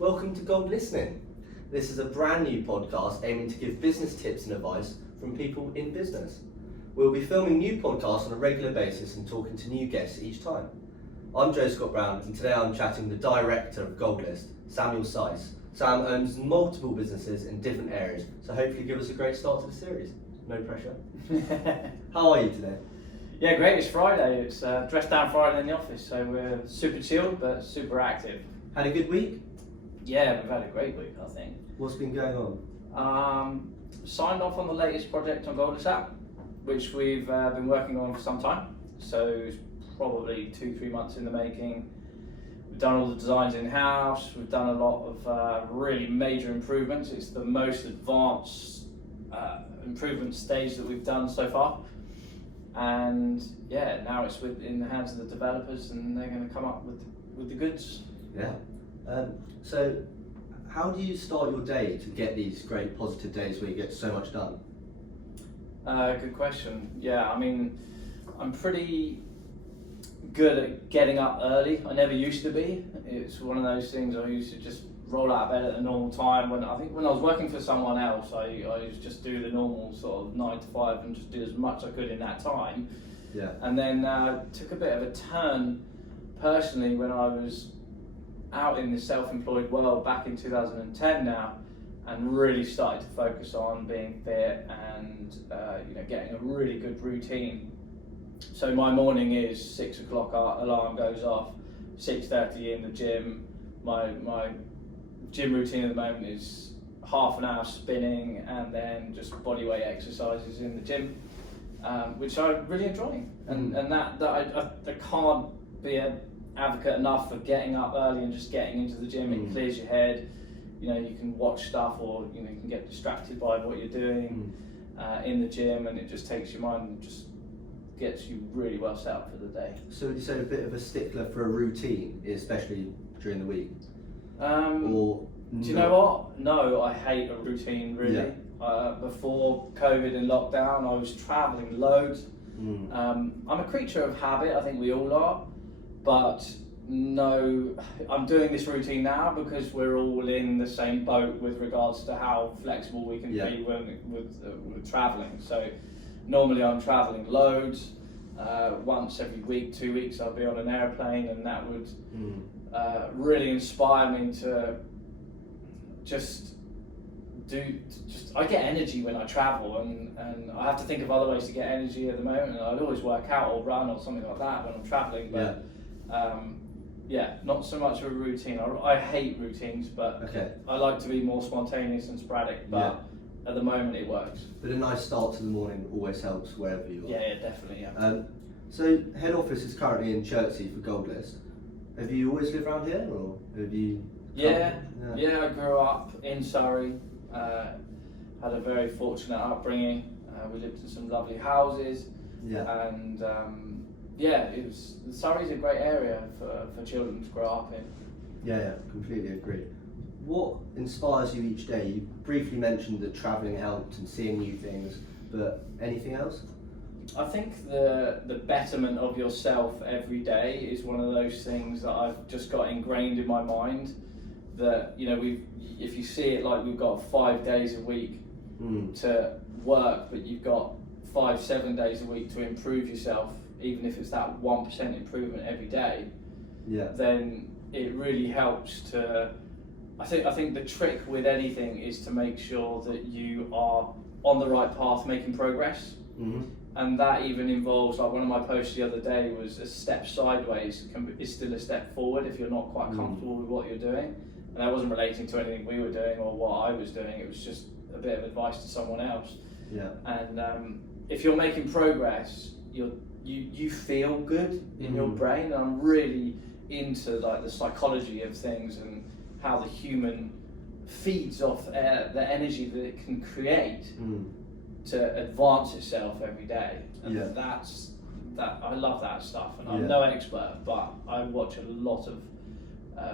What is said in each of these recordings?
Welcome to Gold Listening. This is a brand new podcast aiming to give business tips and advice from people in business. We'll be filming new podcasts on a regular basis and talking to new guests each time. I'm Joe Scott Brown, and today I'm chatting with the director of Goldlist, Samuel Seiss. Sam owns multiple businesses in different areas, so hopefully give us a great start to the series. No pressure. How are you today? Yeah, great. It's Friday. It's dressed down Friday in the office, so we're super chilled but super active. Had a good week? Yeah, we've had a great week, I think. What's been going on? Signed off on the latest project on Goldlist App, which we've been working on for some time. So it's probably 2-3 months in the making. We've done all the designs in-house. We've done a lot of really major improvements. It's the most advanced improvement stage that we've done so far. And yeah, now it's in the hands of the developers, and they're going to come up with the goods. Yeah. So how do you start your day to get these great positive days where you get so much done? Good question. Yeah, I mean, I'm pretty good at getting up early. I never used to be. It's one of those things I used to just roll out of bed at a normal time. When I was working for someone else, I used to just do the normal sort of 9 to 5 and just do as much as I could in that time. Yeah. And then took a bit of a turn personally when I was out in the self-employed world back in 2010 now, and really started to focus on being fit and getting a really good routine. So my morning is 6 o'clock, alarm goes off, 6:30 in the gym. My gym routine at the moment is half an hour spinning and then just bodyweight exercises in the gym, which I really enjoy. And that I can't be an advocate enough for getting up early and just getting into the gym. It clears your head. You can watch stuff, or you can get distracted by what you're doing in the gym, and it just takes your mind and just gets you really well set up for the day. So would you say a bit of a stickler for a routine, especially during the week? Do you know what? No, I hate a routine really. Yeah. Before COVID and lockdown, I was travelling loads. I'm a creature of habit, I think we all are, but no, I'm doing this routine now because we're all in the same boat with regards to how flexible we can be with travelling. So normally I'm travelling loads. Once every week, 2 weeks, I'll be on an airplane, and that would really inspire me to I get energy when I travel, and I have to think of other ways to get energy at the moment, and I'd always work out or run or something like that when I'm travelling, but not so much of a routine. I hate routines, but I like to be more spontaneous and sporadic, but at the moment it works. But a nice start to the morning always helps wherever you are. Yeah, definitely, yeah. So head office is currently in Chertsey for Goldlist. Have you always lived around here, or have you... Yeah, I grew up in Surrey, had a very fortunate upbringing. We lived in some lovely houses, and Surrey's a great area for children to grow up in. Yeah, completely agree. What inspires you each day? You briefly mentioned that travelling helped and seeing new things, but anything else? I think the betterment of yourself every day is one of those things that I've just got ingrained in my mind. That if you see it like we've got 5 days a week to work, but you've got 5-7 days a week to improve yourself, even if it's that 1% improvement every day, then it really helps to. I think the trick with anything is to make sure that you are on the right path, making progress. And that even involves, like one of my posts the other day was a step sideways is still a step forward if you're not quite comfortable with what you're doing. And that wasn't relating to anything we were doing or what I was doing, it was just a bit of advice to someone else. And if you're making progress, you feel good in your brain. And I'm really into like the psychology of things and how the human feeds off the energy that it can create to advance itself every day. And I love that stuff, and I'm no expert, but I watch a lot of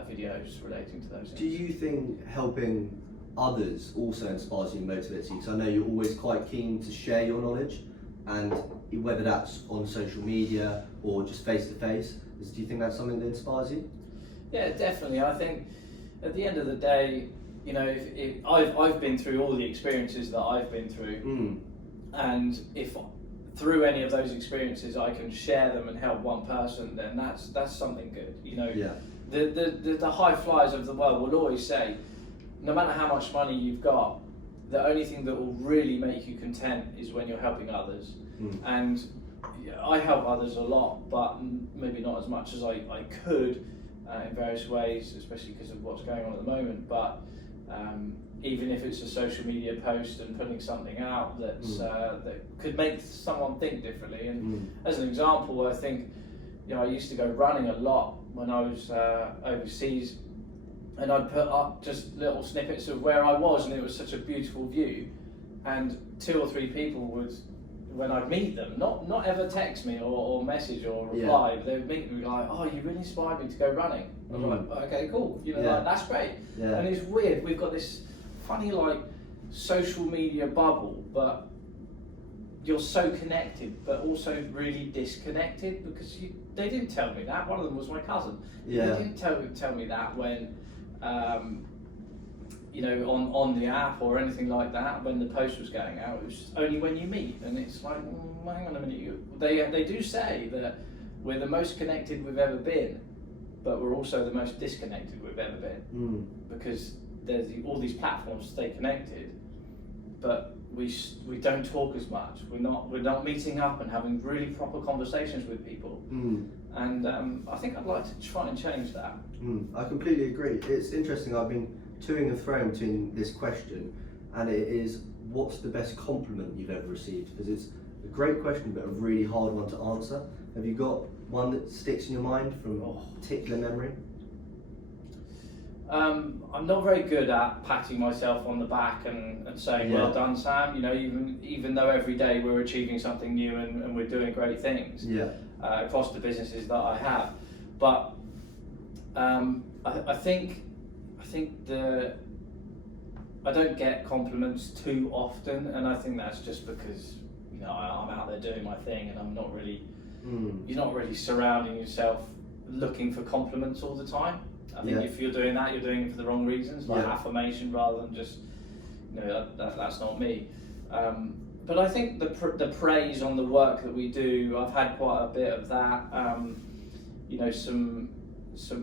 videos relating to those things. Do you think helping others also inspires you and motivates you? Because I know you're always quite keen to share your knowledge, and whether that's on social media or just face to face, do you think that's something that inspires you? Yeah, definitely. I think at the end of the day, you know, if I've been through all the experiences that I've been through, and if through any of those experiences I can share them and help one person, then that's something good. You know, the high flyers of the world will always say, no matter how much money you've got, the only thing that will really make you content is when you're helping others. And I help others a lot, but maybe not as much as I could in various ways, especially because of what's going on at the moment. But even if it's a social media post and putting something out that's that could make someone think differently. And as an example, I think, you know, I used to go running a lot when I was overseas, and I'd put up just little snippets of where I was, and it was such a beautiful view, and 2 or 3 people would, when I'd meet them, not ever text me or message or reply, but they would meet me like, oh, you really inspired me to go running. I was like, okay, cool, you know, like, that's great. And it's weird, we've got this funny like social media bubble, but you're so connected, but also really disconnected, because they didn't tell me that. One of them was my cousin. They didn't tell me that when, you know, on the app or anything like that, when the post was going out. It was just only when you meet, and it's like, hang on a minute. They do say that we're the most connected we've ever been, but we're also the most disconnected we've ever been, because there's all these platforms to stay connected, but we don't talk as much. We're not meeting up and having really proper conversations with people. And I think I'd like to try and change that. I completely agree. It's interesting. I've been toing and froing between this question, and it is, what's the best compliment you've ever received? Because it's a great question, but a really hard one to answer. Have you got one that sticks in your mind from a particular memory? I'm not very good at patting myself on the back and saying, well done, Sam. You know, even though every day we're achieving something new and we're doing great things across the businesses that I have. But I think I don't get compliments too often, and I think that's just because, you know, I'm out there doing my thing, and I'm not really you're not really surrounding yourself looking for compliments all the time. I think if you're doing that, you're doing it for the wrong reasons, like affirmation, rather than just, you know, that's not me. But I think the praise on the work that we do, I've had quite a bit of that. You know, some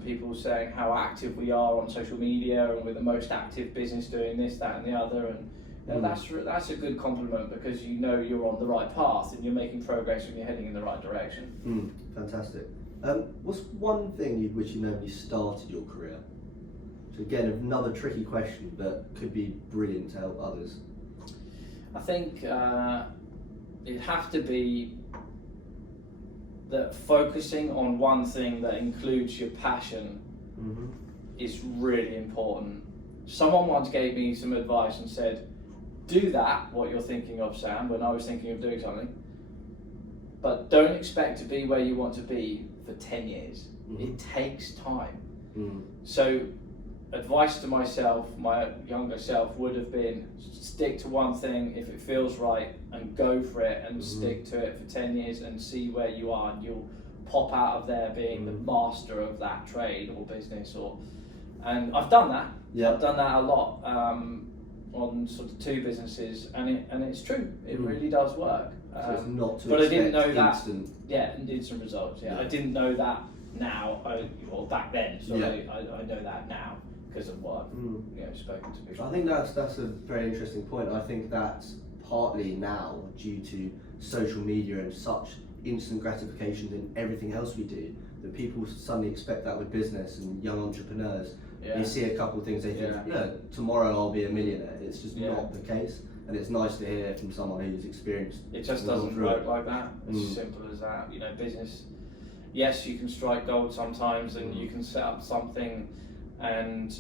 people saying how active we are on social media, and we're the most active business doing this, that, and the other, and you know, that's a good compliment, because you know you're on the right path and you're making progress and you're heading in the right direction. Fantastic. What's one thing you wish you know when you started your career? So again, another tricky question, but could be brilliant to help others. I think it'd have to be that focusing on one thing that includes your passion is really important. Someone once gave me some advice and said, do that, what you're thinking of, Sam, when I was thinking of doing something, but don't expect to be where you want to be for 10 years. It takes time. So advice to myself, my younger self, would have been, stick to one thing if it feels right, and go for it, and stick to it for 10 years and see where you are, and you'll pop out of there being the master of that trade or business. And I've done that. I've done that a lot on sort of 2 businesses, and it's true. It really does work. So it's not to but I didn't know instant. Instant results. I didn't know that now, or back then. So I know that now because of what I've spoken to people. I think that's a very interesting point. I think that's partly now due to social media and such instant gratification in everything else we do, that people suddenly expect that with business and young entrepreneurs. They see a couple of things, they think, tomorrow I'll be a millionaire. It's just not the case. And it's nice to hear from someone who's experienced. It just doesn't work like that. It's as simple as that. You know, business, yes, you can strike gold sometimes, and you can set up something, and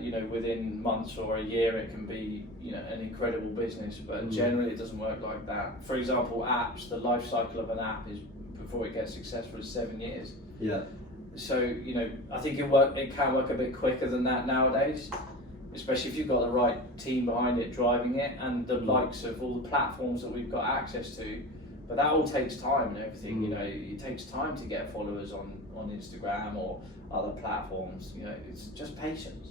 you know, within months or a year it can be, you know, an incredible business, but generally it doesn't work like that. For example, apps, the life cycle of an app is, before it gets successful, is 7 years. So, you know, I think it can work a bit quicker than that nowadays, especially if you've got the right team behind it driving it, and the likes of all the platforms that we've got access to. But that all takes time and everything. You know, it takes time to get followers on on Instagram or other platforms. You know, it's just patience.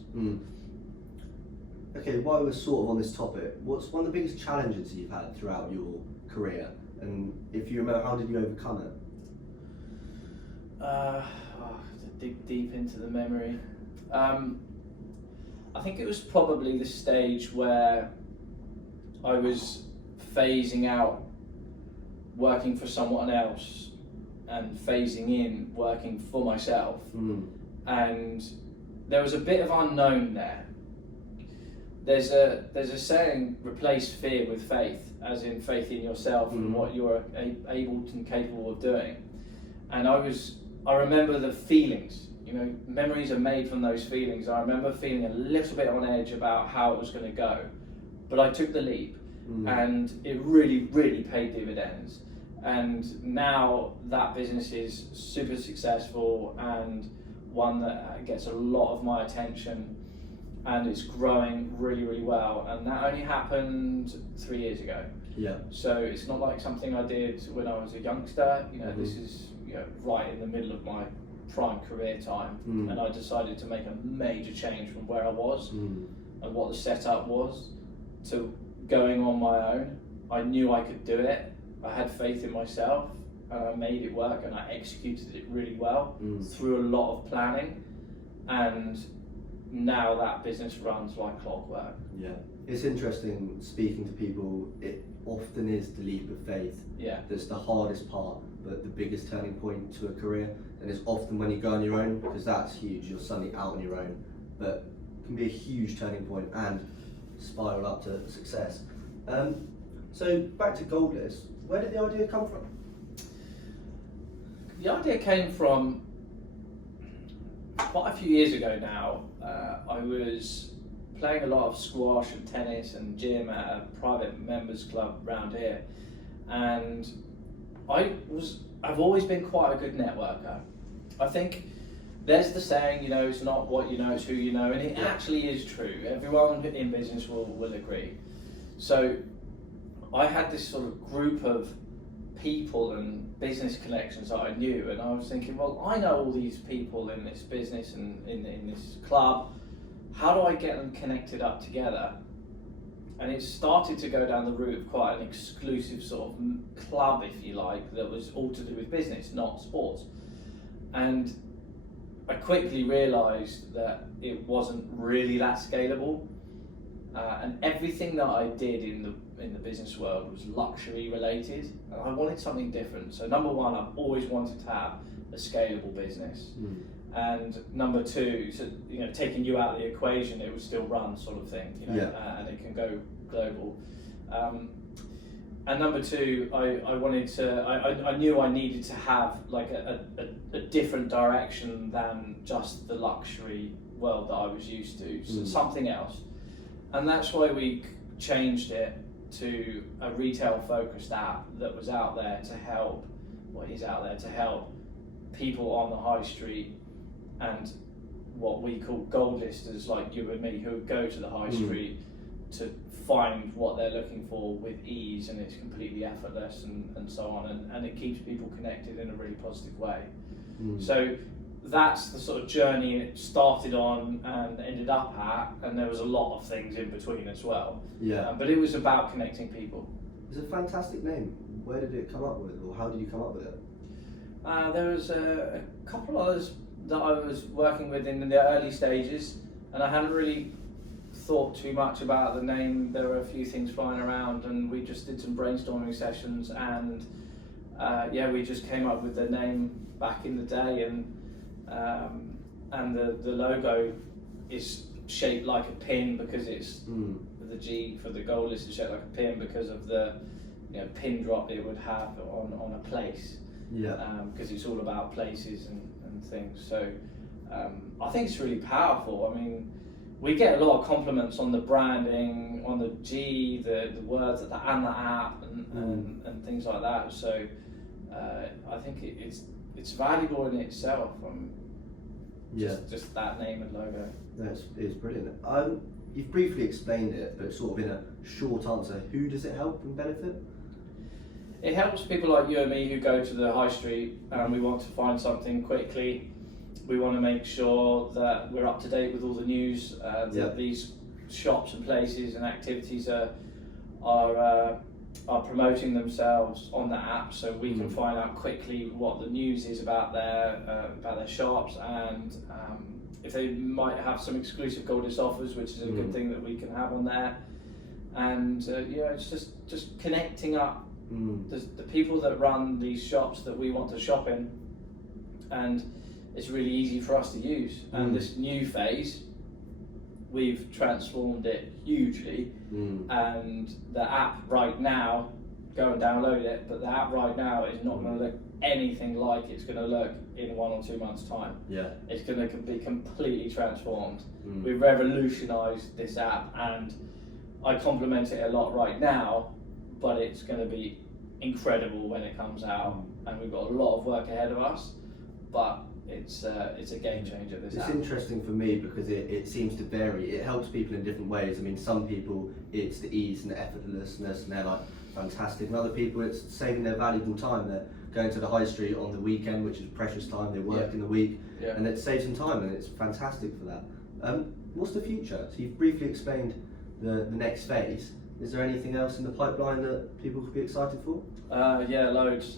Okay, while we're sort of on this topic, what's one of the biggest challenges you've had throughout your career? And if you remember, how did you overcome it? To dig deep into the memory. I think it was probably the stage where I was phasing out working for someone else and phasing in working for myself. And there was a bit of unknown there. There's a saying, replace fear with faith, as in faith in yourself and what you're able and capable of doing. And I remember the feelings, you know, memories are made from those feelings. I remember feeling a little bit on edge about how it was going to go, but I took the leap and it really, really paid dividends. And now that business is super successful and one that gets a lot of my attention, and it's growing really, really well. And that only happened 3 years ago. Yeah. So it's not like something I did when I was a youngster. You know, this is, you know, right in the middle of my prime career time, and I decided to make a major change from where I was and what the setup was to going on my own. I knew I could do it. I had faith in myself, and I made it work, and I executed it really well through a lot of planning. And now that business runs like clockwork. Yeah, it's interesting speaking to people. It often is the leap of faith that's the hardest part, but the biggest turning point to a career. And it's often when you go on your own, because that's huge. You're suddenly out on your own, but it can be a huge turning point and spiral up to success. So back to Goldlist. Where did the idea come from? The idea came from quite a few years ago now. I was playing a lot of squash and tennis and gym at a private members club around here, and I've always been quite a good networker. I think there's the saying, you know, it's not what you know, it's who you know, and it actually is true. Everyone in business will agree. So I had this sort of group of people and business connections that I knew, and I was thinking, well, I know all these people in this business and in this club. How do I get them connected up together? And it started to go down the route of quite an exclusive sort of club, if you like, that was all to do with business, not sports. And I quickly realised that it wasn't really that scalable, and everything that I did in the business world was luxury related, and I wanted something different. So number one, I've always wanted to have a scalable business, and number two, so, you know, taking you out of the equation, it would still run, sort of thing, you know, and it can go global. And number two, I wanted to, I knew I needed to have like a different direction than just the luxury world that I was used to, so something else. And that's why we changed it to a retail focused app that was out there to help, is out there to help people on the high street and what we call gold listers like you and me, who go to the high street to find what they're looking for with ease, and it's completely effortless and so on, and it keeps people connected in a really positive way. So that's the sort of journey it started on and ended up at, and there was a lot of things in between as well. But it was about connecting people. It's a fantastic name. Where did it come up with, or how did you come up with it? There was a couple of others that I was working with in the early stages, and I hadn't really thought too much about the name. There were a few things flying around, and we just did some brainstorming sessions, and we just came up with the name back in the day, and the logo is shaped like a pin because it's the G for the gold list is shaped like a pin because of the pin drop it would have on a place. Because it's all about places and things. So I think it's really powerful. I mean, we get a lot of compliments on the branding, on the G, the words, and the app, and things like that. So I think it's valuable in itself. Just that name and logo. It's brilliant. You've briefly explained it, but sort of in a short answer, who does it help and benefit? it helps people like you and me who go to the high street and we want to find something quickly. We want to make sure that we're up to date with all the news, that these shops and places and activities are promoting themselves on the app, so we can find out quickly what the news is about their shops, and if they might have some exclusive Goldlist offers, which is a good thing that we can have on there. And it's just connecting up the people that run these shops that we want to shop in, and it's really easy for us to use. And this new phase, we've transformed it hugely, and the app right now, go and download it, but the app right now is not going to look anything like it's going to look in 1 or 2 months' time. It's going to be completely transformed. We've revolutionised this app, and I compliment it a lot right now, but it's going to be incredible when it comes out, and we've got a lot of work ahead of us, but it's a game changer, this app. It's interesting for me because it seems to vary. It helps people in different ways. I mean, some people it's the ease and the effortlessness and they're like fantastic, and other people it's saving their valuable time. They're going to the high street on the weekend, which is precious time, they work in the week, and it saves them time, and it's fantastic for that. What's the future? So you've briefly explained the next phase. Is there anything else in the pipeline that people could be excited for? Loads.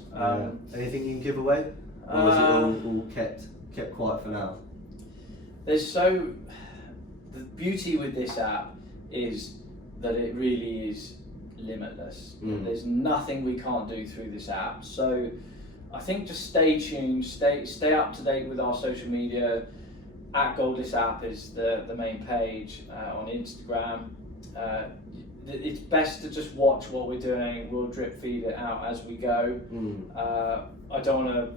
Anything you can give away? Or is it all kept quiet for now? The beauty with this app is that it really is limitless. There's nothing we can't do through this app. So I think just stay tuned, stay up to date with our social media. At Goldlist App is the main page on Instagram. It's best to just watch what we're doing. We'll drip feed it out as we go. I don't want to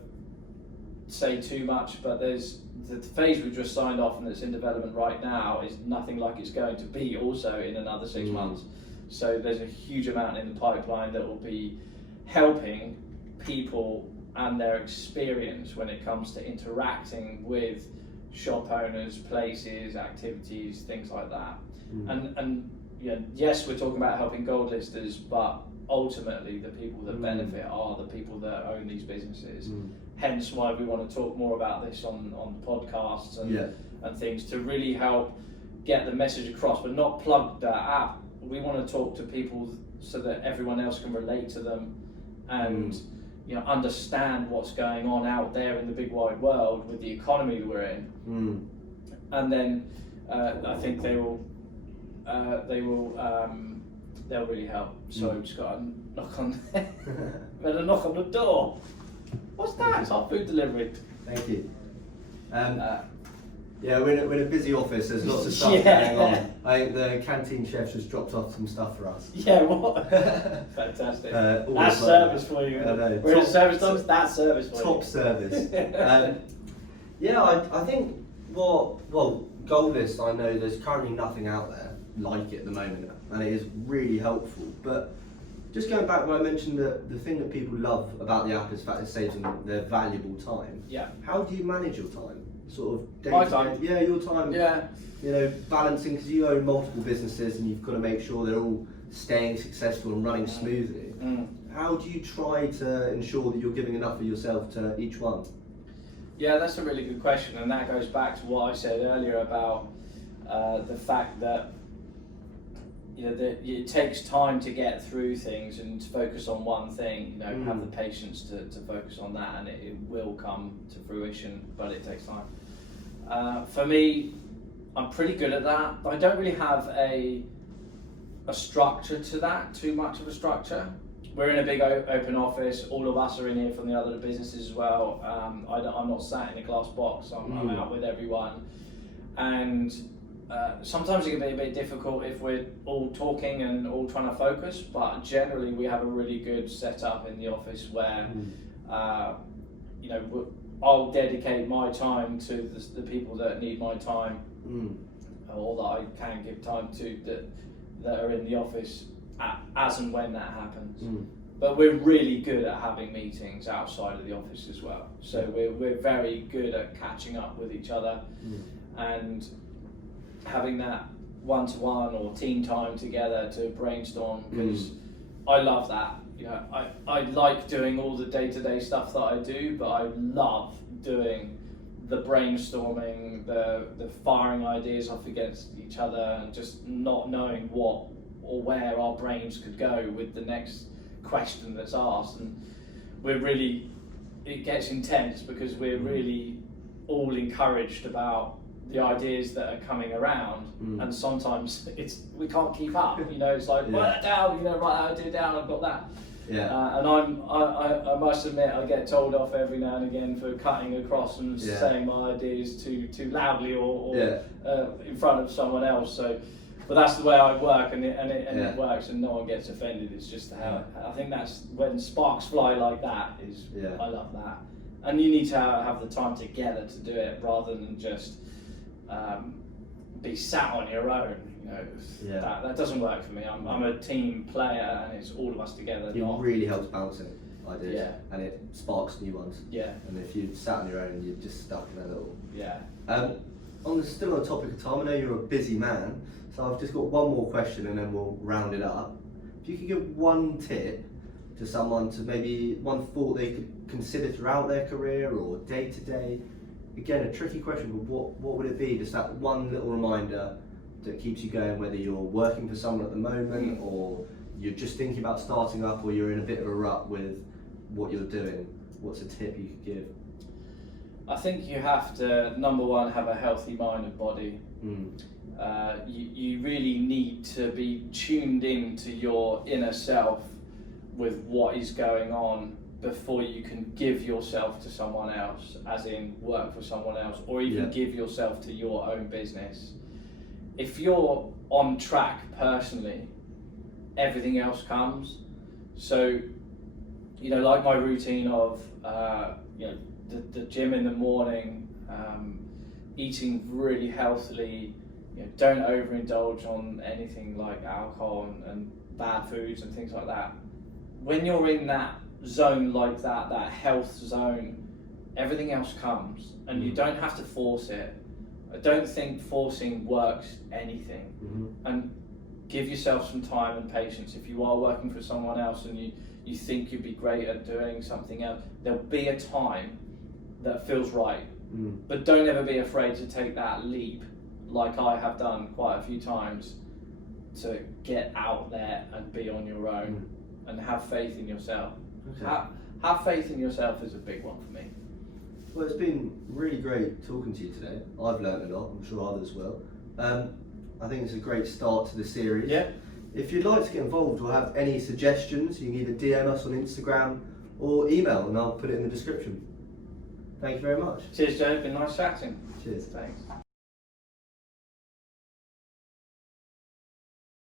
say too much, but there's the phase we've just signed off and that's in development right now is nothing like it's going to be also in another 6 months. So there's a huge amount in the pipeline that will be helping people and their experience when it comes to interacting with shop owners, places, activities, things like that. And yes, we're talking about helping gold listers, but ultimately the people that benefit are the people that own these businesses. Hence why we want to talk more about this on the podcasts and things to really help get the message across, but not plug that app. We want to talk to people so that everyone else can relate to them and understand what's going on out there in the big wide world with the economy we're in. And then I think they'll really help. So I've just got to knock on better knock on the door. What's that? It's our food delivery. Thank you. We're in a busy office. There's lots of stuff going on. I think the canteen chef just dropped off some stuff for us. Yeah, what? Fantastic. That's service for you. We're in a service dogs. That's service for you. Top service. I think Goldlist, I know there's currently nothing out there like it at the moment, and it is really helpful. But just going back when I mentioned the thing that people love about the app is the fact it saves them their valuable time. How do you manage your time? Sort of day My to time. day? Yeah, your time. Balancing, because you own multiple businesses and you've got to make sure they're all staying successful and running smoothly. How do you try to ensure that you're giving enough of yourself to each one? Yeah, that's a really good question, and that goes back to what I said earlier about the fact that that it takes time to get through things and to focus on one thing. Have the patience to focus on that, and it will come to fruition, but it takes time. For me, I'm pretty good at that. I don't really have a structure to that, too much of a structure. We're in a big open office. All of us are in here from the other businesses as well. I'm not sat in a glass box. I'm out with everyone, and sometimes it can be a bit difficult if we're all talking and all trying to focus. But generally, we have a really good setup in the office where I'll dedicate my time to the people that need my time, or that I can give time to that are in the office as and when that happens. But we're really good at having meetings outside of the office as well. So we're very good at catching up with each other and having that one-to-one or team time together to brainstorm, because I love that. I like doing all the day-to-day stuff that I do, but I love doing the brainstorming, the firing ideas off against each other, and just not knowing what or where our brains could go with the next question that's asked. And it gets intense because we're really all encouraged about the ideas that are coming around, and sometimes we can't keep up. It's like, write that down, write that idea down, I've got that. Yeah. And I must admit, I get told off every now and again for cutting across and saying my ideas too loudly or in front of someone else. So, but that's the way I work, and it works, and no one gets offended. It's just how I think that's when sparks fly like that. I love that, and you need to have the time together to do it rather than just be sat on your own. That doesn't work for me. I'm a team player, and it's all of us together. It really helps bouncing ideas, and it sparks new ones. Yeah. And if you sat on your own, you're just stuck in a little. Yeah. Still on the topic of time, I know you're a busy man, so I've just got one more question, and then we'll round it up. If you could give one tip to someone, to maybe one thought they could consider throughout their career or day to day. Again, a tricky question, but what would it be? Just that one little reminder that keeps you going, whether you're working for someone at the moment, or you're just thinking about starting up, or you're in a bit of a rut with what you're doing. What's a tip you could give? I think you have to, number one, have a healthy mind and body. You really need to be tuned in to your inner self with what is going on before you can give yourself to someone else, as in work for someone else, or even give yourself to your own business. If you're on track personally, everything else comes. So, like my routine of, the gym in the morning, eating really healthily, don't overindulge on anything like alcohol and bad foods and things like that. When you're in that zone like that health zone, everything else comes, and you don't have to force it. I don't think forcing works anything. And give yourself some time and patience. If you are working for someone else and you think you'd be great at doing something else, there'll be a time that feels right. But don't ever be afraid to take that leap, like I have done quite a few times, to get out there and be on your own and have faith in yourself. Have faith in yourself is a big one for me. Well, it's been really great talking to you today. I've learned a lot, I'm sure others will. I think it's a great start to the series. Yeah. If you'd like to get involved or have any suggestions, you can either DM us on Instagram or email, and I'll put it in the description. Thank you very much. Cheers, Joe. Been nice chatting. Cheers. Thanks.